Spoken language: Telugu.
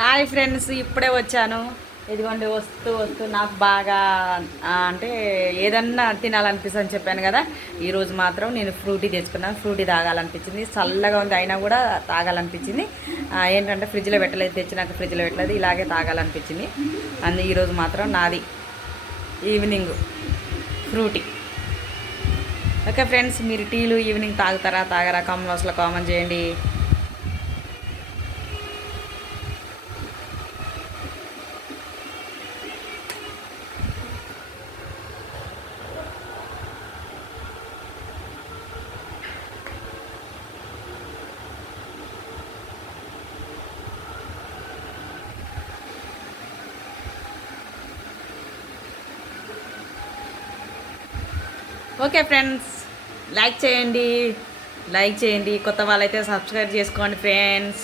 హాయ్ ఫ్రెండ్స్, ఇప్పుడే వచ్చాను. ఇదిగోండి వస్తూ వస్తూ నాకు బాగా అంటే ఏదన్నా తినాలనిపిస్తుంది చెప్పాను కదా. ఈరోజు మాత్రం నేను ఫ్రూటీ తెచ్చుకున్నాను. ఫ్రూటీ తాగాలనిపించింది, చల్లగా ఉంది అయినా కూడా తాగాలనిపించింది. ఏంటంటే ఫ్రిడ్జ్లో పెట్టలేదు, తెచ్చినాక ఫ్రిడ్జ్లో పెట్టలేదు, ఇలాగే తాగాలనిపించింది. ఈరోజు మాత్రం నాది ఈవినింగ్ ఫ్రూటీ. ఓకే ఫ్రెండ్స్, మీరు టీలు ఈవినింగ్ తాగుతారా తాగరా కామెంట్స్లో కామెంట్ చేయండి. ఓకే ఫ్రెండ్స్, లైక్ చేయండి, కొత్త వాళ్ళైతే సబ్స్క్రైబ్ చేసుకోండి ఫ్రెండ్స్.